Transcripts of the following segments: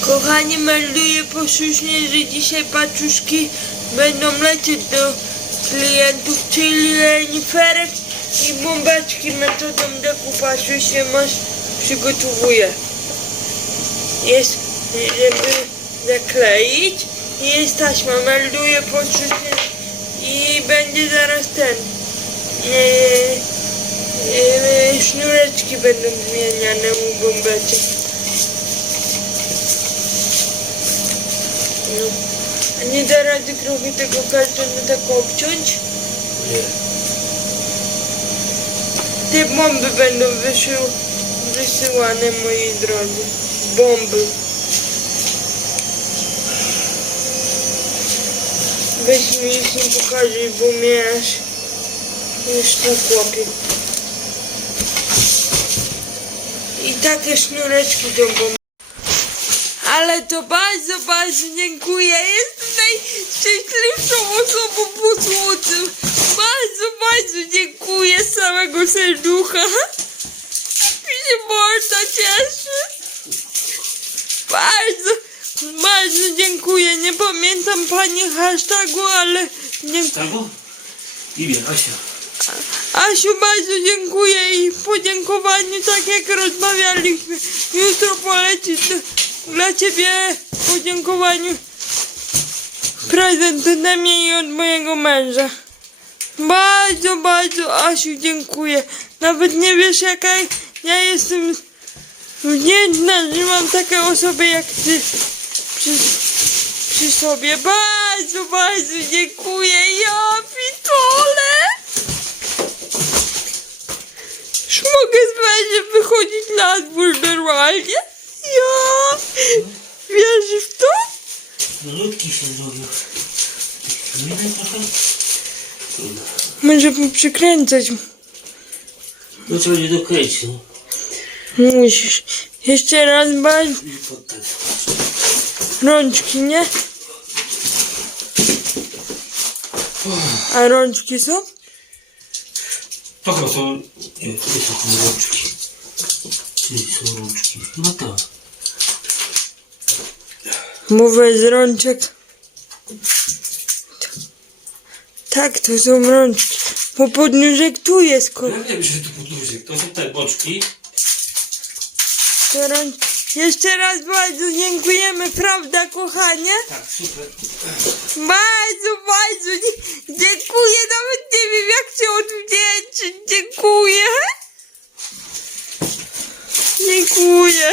Kochani, melduję posłusznie, że dzisiaj paczuszki będą lecieć do klientów, czyli reniferek i bombeczki metodą dekupażu się masz przygotowuję. Jest, żeby zakleić i jest taśma, melduję posłusznie i będzie zaraz ten e, e, sznureczki będą zmieniane u bombeczek. Nie da rady trochę tego kartonu obciąć? Nie. Te bomby będą wysył, wysyłane, moi drodzy. Bomby. Weź mi ich nie pokażę, bo mnie aż już to chłopie. I takie sznureczki do bomby. Ale to bardzo, bardzo dziękuję. Jestem najszczęśliwszą osobą po złotym. Bardzo, bardzo dziękuję z całego serducha. Mi się morda cieszy. Bardzo, bardzo dziękuję. Nie pamiętam pani hashtagu, ale nie, Czego? Imię, Asia. Asiu, bardzo dziękuję i w podziękowaniu, tak jak rozmawialiśmy, jutro poleci do, dla ciebie w podziękowaniu prezent ode mnie i od mojego męża. Bardzo, bardzo Asiu dziękuję. Nawet nie wiesz jaka ja jestem wdzięczna, że mam takie osoby jak ty przy, przy sobie. Bardzo, bardzo dziękuję. Ja pitole. Już mogę z mężem wychodzić na dwór normalnie? Ja! Wierzysz w to? Malutki się zrobił. Zmieniaj trochę. Trudno. Mu przykręcać. No trzeba będzie dokręcić, no. Musisz. Jeszcze raz I tak. rączki, nie? A rączki są? Trochę są... Nie, nie to są rączki. Czyli są rączki. No tak. Mówię z rączek. Tak, to są rączki. Bo podnóżek tu jest ko. Ja wiem, że tu podróżek. To są te boczki. To. Jeszcze raz bardzo dziękujemy, prawda kochanie? Tak, super. Bardzo, bardzo dziękuję. Nawet nie wiem jak się odwdzięczyć. Dziękuję. Dziękuję.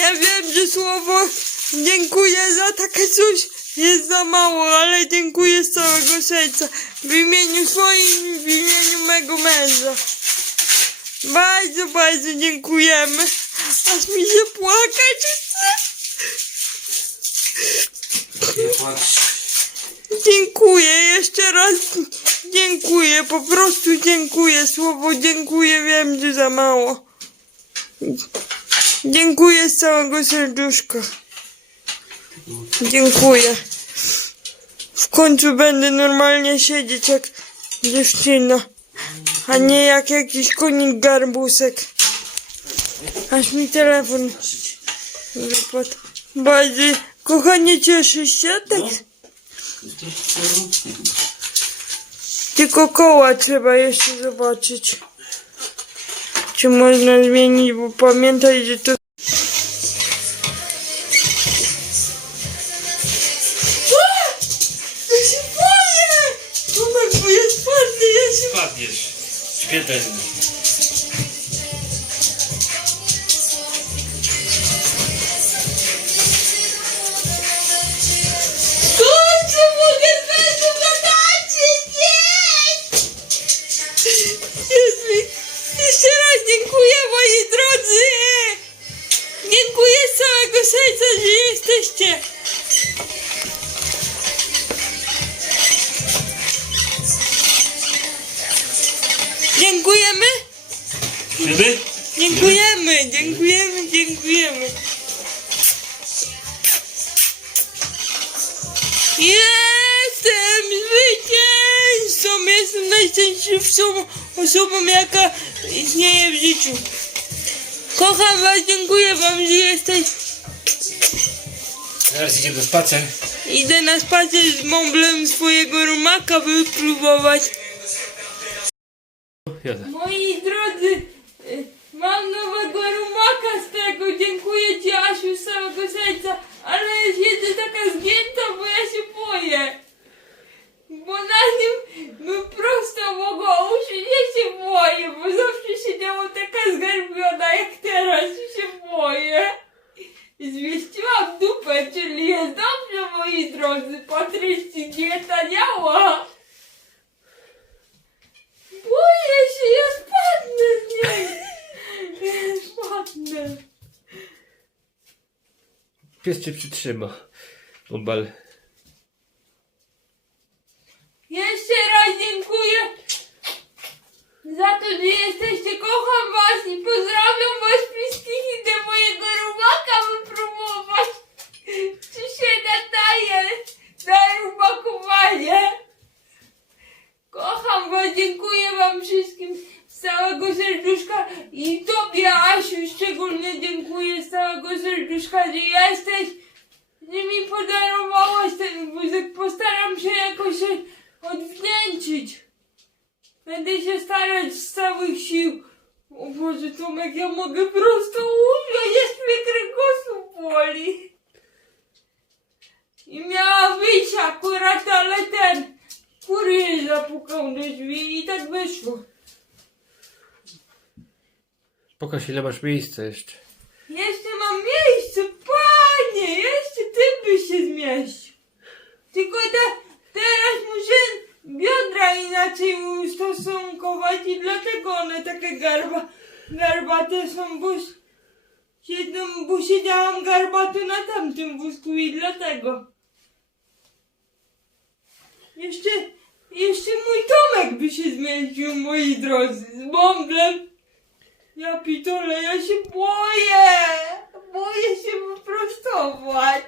Ja wiem, że słowo dziękuję za takie coś jest za mało, ale dziękuję z całego serca. W imieniu swoim, w imieniu mego męża. Bardzo, bardzo dziękujemy. Aż mi się płakać chce. Dziękuję, jeszcze raz dziękuję, po prostu dziękuję. Słowo dziękuję wiem, że za mało. Dziękuję z całego serduszka. Dziękuję. W końcu będę normalnie siedzieć jak dziewczyna, a nie jak jakiś konik garbusek. Aż mi telefon wypadł. Bardzo, kochanie, cieszysz się? Tak. No. Tylko koła trzeba jeszcze zobaczyć. Czy można zmienić, bo pamiętaj, że to... Ja się boję! Tomek, bo jest twardy, ja się... Padniesz. Śmiertelny. Końcu mogę z mężem zatańczyć! Nie! Jest mi... Dziękuję, moi drodzy! Dziękuję z całego serca, że jesteście! Dziękujemy? Żeby? Dziękujemy, dziękujemy, dziękujemy. Jestem najszczęśliwszą osobą, jaka istnieje w życiu. Kocham was, dziękuję wam, że jesteś. Teraz idziemy na spacer. Idę na spacer z mąblem swojego rumaka wypróbować. Moi drodzy, y, mam nowego rumaka z tego. Dziękuję ci, Asiu, z całego serca. Ale siedzę taka zgięta, bo ja się boję. Bo na nim bym prosto mogła usiąść. Ja się boję, bo zawsze siedziała taka zgarbiona jak teraz. I się boję. I Zmieściłam dupę, czyli jest dobrze, dieta działa. Boję się, ja spadnę z niej. Ja spadnę. Pies cię przytrzyma. Bąbel. Jeszcze raz dziękuję za to, że jesteście. Kocham was i pozdrawiam was wszystkich. Idę mojego rumaka wypróbować. Czy się nadaje na rumakowanie? Kocham was, dziękuję wam wszystkim z całego serduszka i tobie Asiu szczególnie dziękuję z całego serduszka, że jesteś, że mi podarowałaś ten wózek. Postaram się jakoś odwdzięczyć. Będę się starać z całych sił. O Boże, Tomek, ja mogę prosto usiąść, jest mnie kręgosłup boli. I miała wyjść akurat, ale ten kurier zapukał do drzwi i tak wyszło. Pokaż ile masz miejsca jeszcze. Jeszcze byś się zmieścił. Tylko te, teraz muszę biodra inaczej ustosunkować i dlatego one takie garba, garbate są, bo siedziałam garbaty na tamtym wózku i dlatego. Jeszcze, jeszcze mój Tomek by się zmieścił, moi drodzy, z bąblem. Ja pitole, ja się boję! Boję się wyprostować.